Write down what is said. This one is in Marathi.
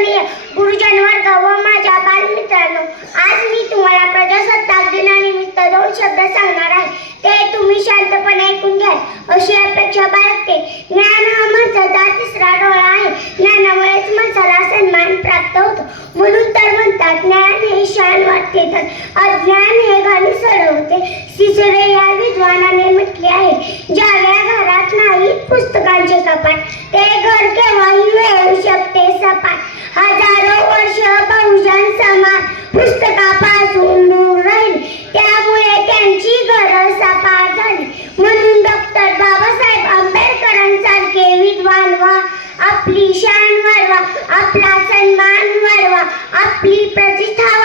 अध्यक्ष वंदनीय गुरुजन वर्ग माझ्या बालमित्रांनो. आज मी तुम्हाला प्रजासत्ताक दिनानिमित्त दोन शब्द सांगणार आहे. ते तुम्ही शांतपणे ऐकून घ्या अशी अपेक्षा बाळगते. ज्ञान हा माणसाचा तिसरा डोळा आहे. ज्ञानामुळेच माणसाला सन्मान प्राप्त होतो. म्हणून तर म्हणतात ज्ञान हे शान वाटते तर अज्ञान हे घाणी सडवते सिसरे या विद्वानाने म्हटले आहे ज्या घरात नाही पुस्तकांचे कपाट ते घर केव्हाही वेळ प्रतिष्ठा